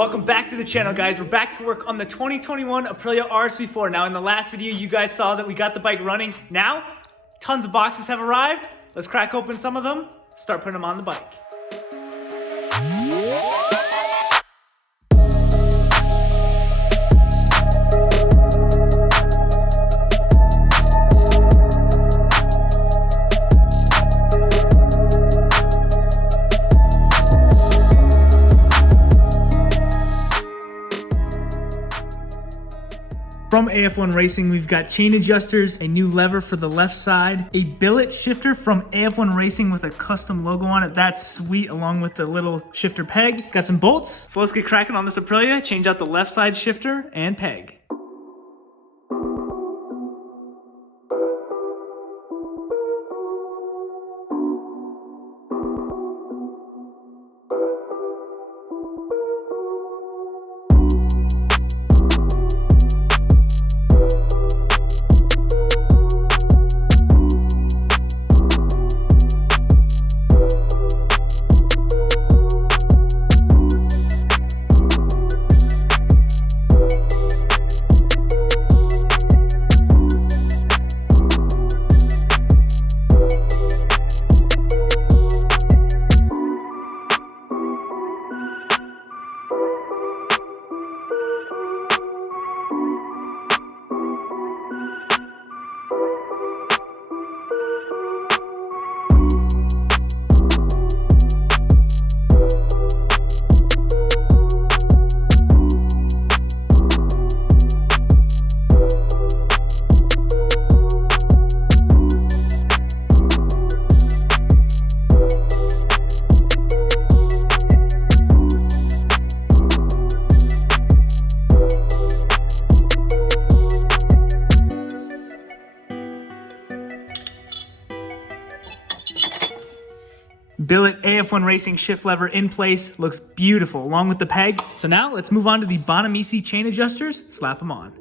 Welcome back to the channel, guys. We're back to work on the 2021 Aprilia RSV4. Now, in the last video, you guys saw that we got the bike running. Now, tons of boxes have arrived. Let's crack open some of them, start putting them on the bike. From AF1 Racing, we've got chain adjusters, a new lever for the left side, a billet shifter from AF1 Racing with a custom logo on it. That's sweet, along with the little shifter peg. Got some bolts. So let's get cracking on this Aprilia, change out the left side shifter and peg. Billet AF1 Racing shift lever in place, looks beautiful along with the peg. So now let's move on to the Bonamisi chain adjusters, slap them on.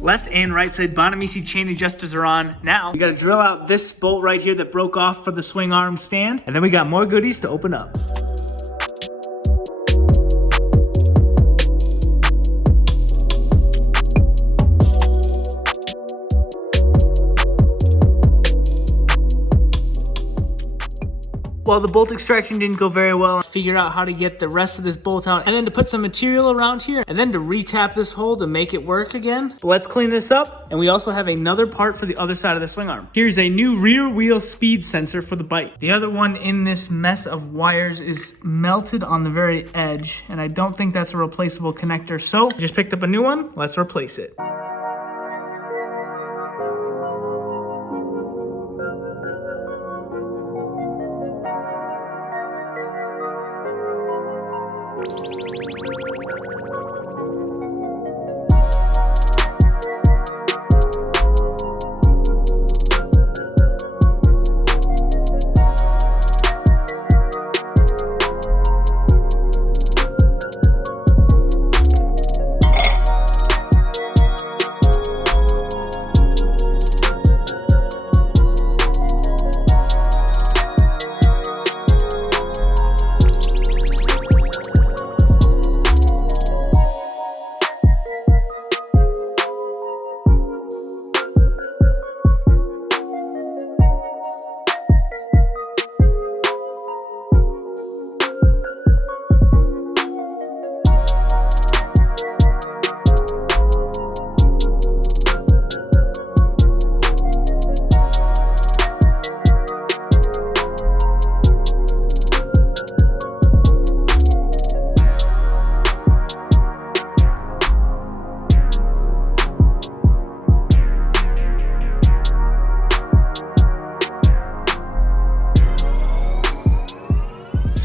Left and right side Bonamisi chain adjusters are on. Now, we gotta drill out this bolt right here that broke off for the swing arm stand. And then we got more goodies to open up. Well, the bolt extraction didn't go very well. Figure out how to get the rest of this bolt out and then to put some material around here and then to re-tap this hole to make it work again. But let's clean this up. And we also have another part for the other side of the swing arm. Here's a new rear wheel speed sensor for the bike. The other one in this mess of wires is melted on the very edge, and I don't think that's a replaceable connector. So I just picked up a new one. Let's replace it.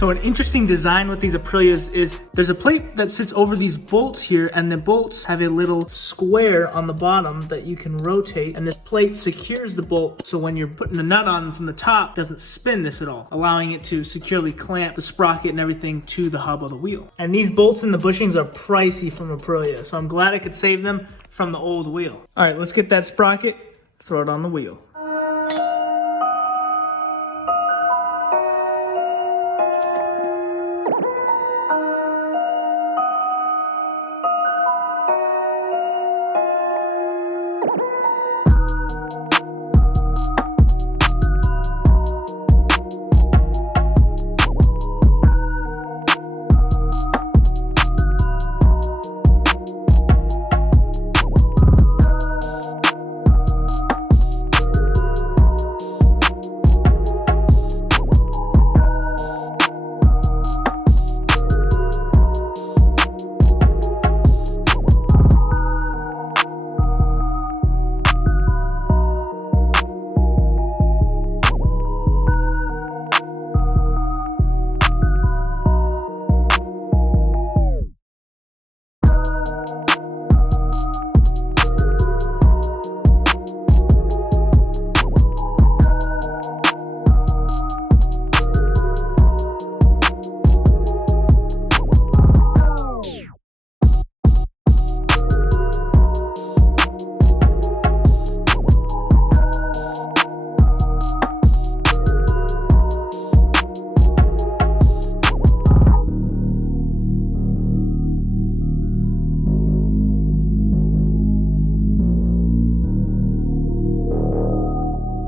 So an interesting design with these Aprilias is there's a plate that sits over these bolts here, and the bolts have a little square on the bottom that you can rotate, and this plate secures the bolt so when you're putting the nut on from the top, it doesn't spin this at all, allowing it to securely clamp the sprocket and everything to the hub of the wheel. And these bolts and the bushings are pricey from Aprilia, so I'm glad I could save them from the old wheel. All right, let's get that sprocket, throw it on the wheel.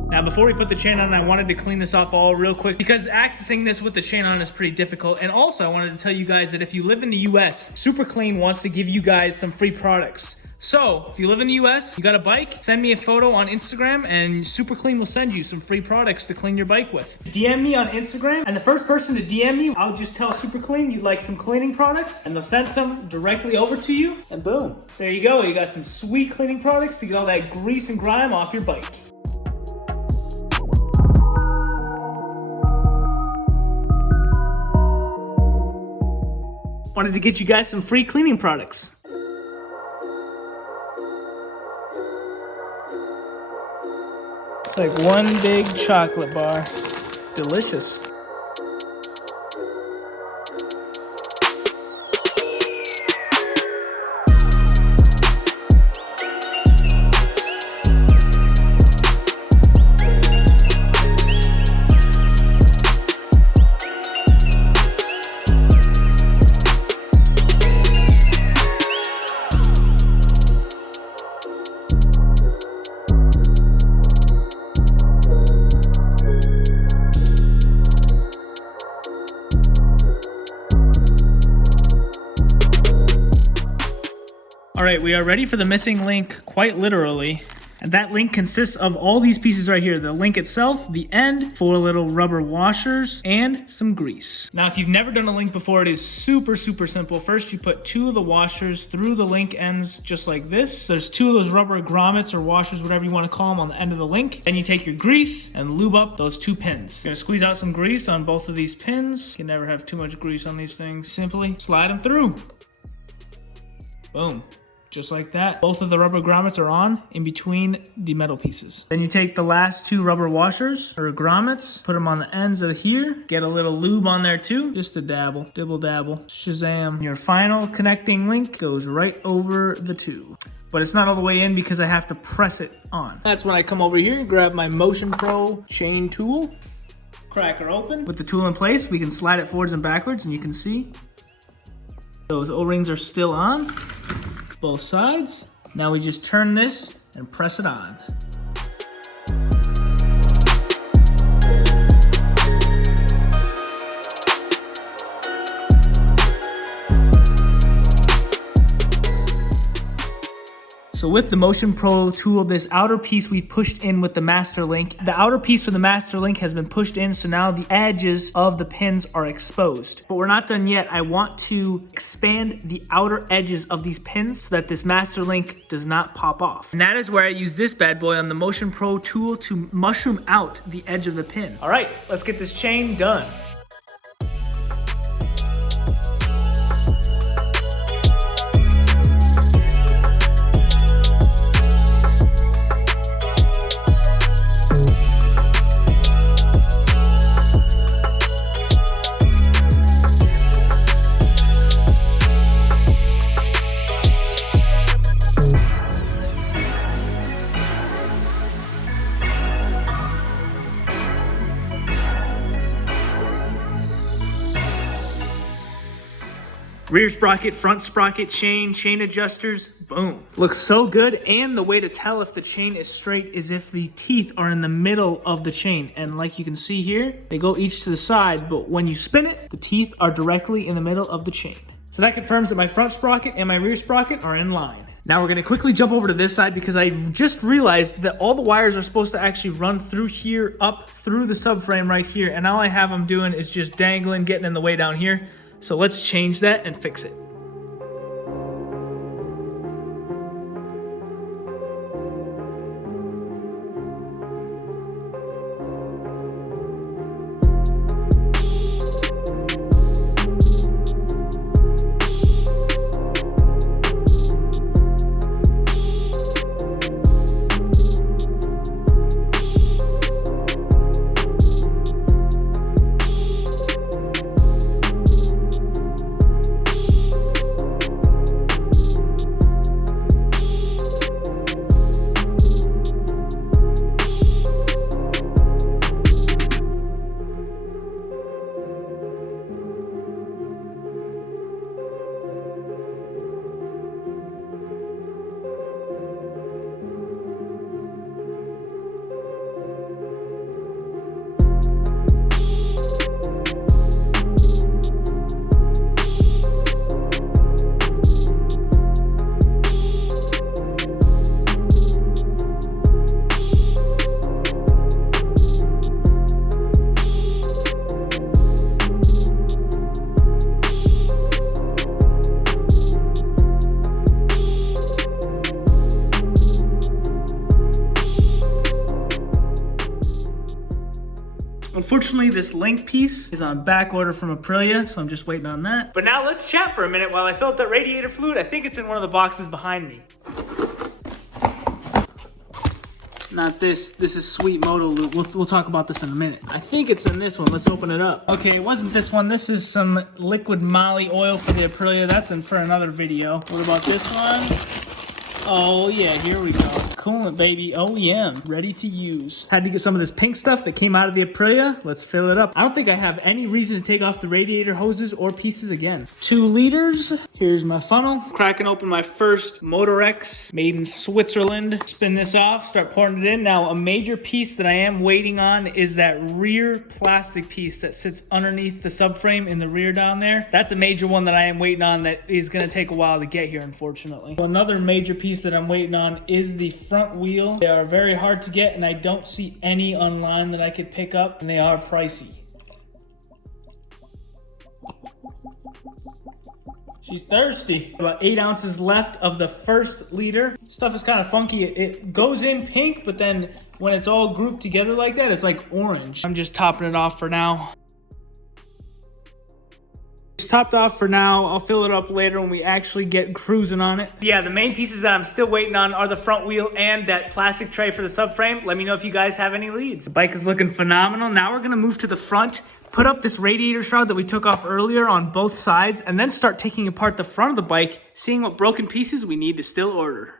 Now before we put the chain on, I wanted to clean this off all real quick because accessing this with the chain on is pretty difficult. And also I wanted to tell you guys that if you live in the US, Super Clean wants to give you guys some free products. So if you live in the US, you got a bike, send me a photo on Instagram and Super Clean will send you some free products to clean your bike with. DM me on Instagram, and the first person to DM me, I'll just tell Super Clean you'd like some cleaning products and they'll send some directly over to you, and boom. There you go, you got some sweet cleaning products to get all that grease and grime off your bike. Wanted to get you guys some free cleaning products. It's like one big chocolate bar. Delicious. All right, we are ready for the missing link, quite literally. And that link consists of all these pieces right here. The link itself, the end, 4 little rubber washers, and some grease. Now, if you've never done a link before, it is super, super simple. First, you put 2 of the washers through the link ends just like this. There's 2 of those rubber grommets or washers, whatever you want to call them, on the end of the link. Then you take your grease and lube up those 2 pins. You're gonna squeeze out some grease on both of these pins. You can never have too much grease on these things. Simply slide them through. Boom. Just like that. Both of the rubber grommets are on in between the metal pieces. Then you take the last 2 rubber washers or grommets, put them on the ends of here, get a little lube on there too, just a dabble, dibble dabble, shazam. Your final connecting link goes right over the 2. But it's not all the way in because I have to press it on. That's when I come over here and grab my Motion Pro chain tool, crack her open. With the tool in place, we can slide it forwards and backwards, and you can see those O-rings are still on. Both sides. Now we just turn this and press it on. So with the Motion Pro tool, this outer piece we've pushed in with the master link. The outer piece for the master link has been pushed in, so now the edges of the pins are exposed. But we're not done yet. I want to expand the outer edges of these pins so that this master link does not pop off. And that is where I use this bad boy on the Motion Pro tool to mushroom out the edge of the pin. All right, let's get this chain done. Rear sprocket, front sprocket, chain adjusters, boom. Looks so good, and the way to tell if the chain is straight is if the teeth are in the middle of the chain. And like you can see here, they go each to the side, but when you spin it, the teeth are directly in the middle of the chain. So that confirms that my front sprocket and my rear sprocket are in line. Now we're gonna quickly jump over to this side because I just realized that all the wires are supposed to actually run through here, up through the subframe right here. And all I have them doing is just dangling, getting in the way down here. So let's change that and fix it. Unfortunately, this link piece is on back order from Aprilia, so I'm just waiting on that. But now let's chat for a minute while I fill up that radiator fluid. I think it's in one of the boxes behind me. Not this. This is sweet moto lube. We'll talk about this in a minute. I think it's in this one. Let's open it up. Okay, it wasn't this one. This is some liquid moly oil for the Aprilia. That's in for another video. What about this one? Oh yeah, here we go. Coolant, baby. Oh yeah, ready to use. Had to get some of this pink stuff that came out of the Aprilia. Let's fill it up. I don't think I have any reason to take off the radiator hoses or pieces again. 2 liters. Here's my funnel. Cracking open my first Motor X made in Switzerland. Spin this off, start pouring it in. Now, a major piece that I am waiting on is that rear plastic piece that sits underneath the subframe in the rear down there. That's a major one that I am waiting on that is gonna take a while to get here, unfortunately. Another major piece that I'm waiting on is the front wheel. They are very hard to get, and I don't see any online that I could pick up, and they are pricey. She's thirsty. About 8 ounces left of the first liter. Stuff is kind of funky. It goes in pink, but then when it's all grouped together like that, it's like orange. I'm just topping it off for now. It's topped off for now. I'll fill it up later when we actually get cruising on it. Yeah, the main pieces that I'm still waiting on are the front wheel and that plastic tray for the subframe. Let me know if you guys have any leads. The bike is looking phenomenal. Now we're gonna move to the front, put up this radiator shroud that we took off earlier on both sides, and then start taking apart the front of the bike, seeing what broken pieces we need to still order.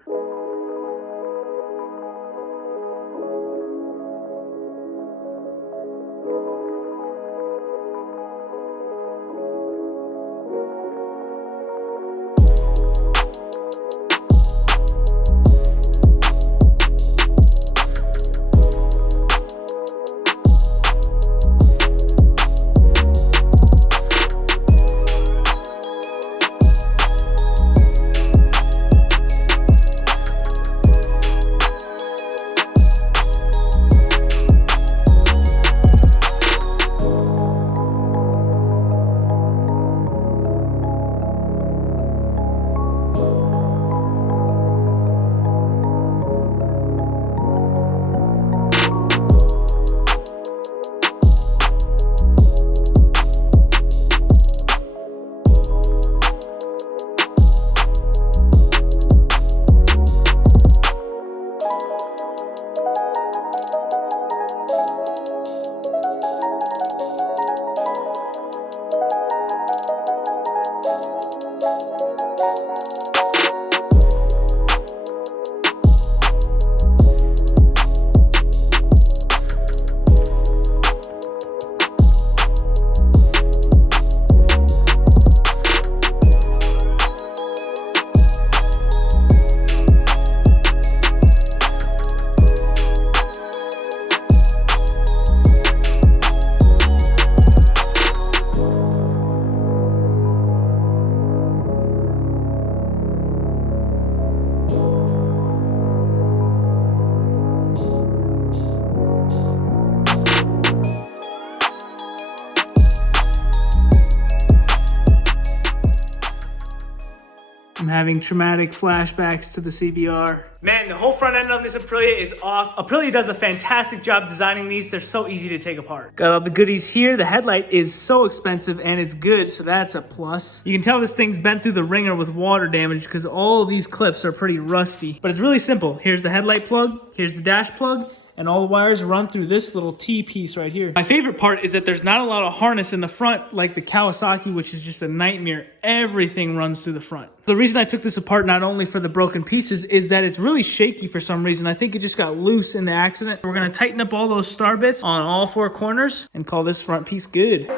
having traumatic flashbacks to the CBR. Man, the whole front end on this Aprilia is off. Aprilia does a fantastic job designing these. They're so easy to take apart. Got all the goodies here. The headlight is so expensive and it's good, so that's a plus. You can tell this thing's been through the ringer with water damage because all of these clips are pretty rusty. But it's really simple. Here's the headlight plug, here's the dash plug, and all the wires run through this little T piece right here. My favorite part is that there's not a lot of harness in the front like the Kawasaki, which is just a nightmare. Everything runs through the front. The reason I took this apart not only for the broken pieces is that it's really shaky for some reason. I think it just got loose in the accident. We're gonna tighten up all those star bits on all four corners and call this front piece good.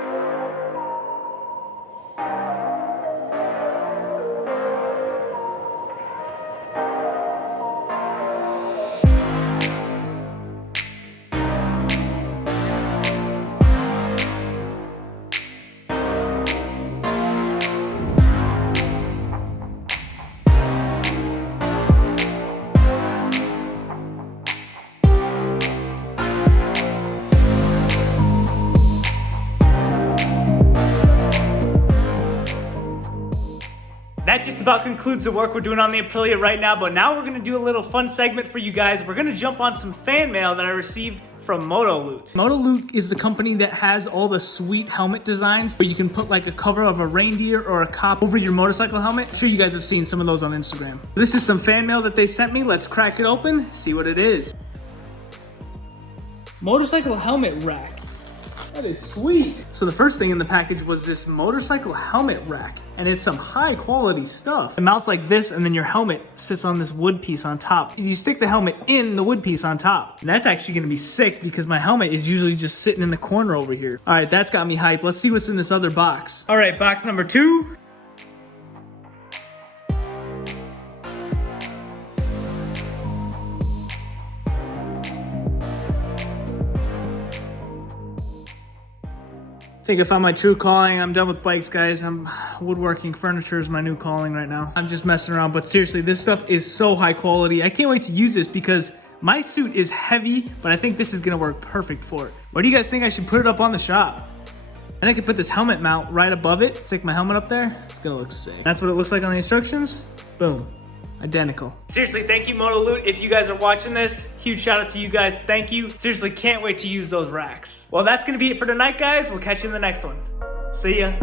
That just about concludes the work we're doing on the Aprilia right now, but now we're gonna do a little fun segment for you guys. We're gonna jump on some fan mail that I received from MotoLoot. MotoLoot is the company that has all the sweet helmet designs where you can put like a cover of a reindeer or a cop over your motorcycle helmet. I'm sure you guys have seen some of those on Instagram. This is some fan mail that they sent me. Let's crack it open, see what it is. Motorcycle helmet rack. That is sweet. So the first thing in the package was this motorcycle helmet rack, and it's some high quality stuff. It mounts like this, and then your helmet sits on this wood piece on top. You stick the helmet in the wood piece on top. And that's actually gonna be sick because my helmet is usually just sitting in the corner over here. All right, that's got me hyped. Let's see what's in this other box. All right, box number 2. I think I found my true calling. I'm done with bikes, guys. Woodworking furniture is my new calling right now. I'm just messing around, but seriously, this stuff is so high quality. I can't wait to use this because my suit is heavy, but I think this is gonna work perfect for it. What do you guys think? I should put it up on the shop? And I could put this helmet mount right above it. Stick my helmet up there. It's gonna look sick. That's what it looks like on the instructions. Boom. Identical. Seriously, thank you, MotoLoot. If you guys are watching this, huge shout out to you guys. Thank you. Seriously, can't wait to use those racks. Well, that's gonna be it for tonight, guys. We'll catch you in the next one. See ya.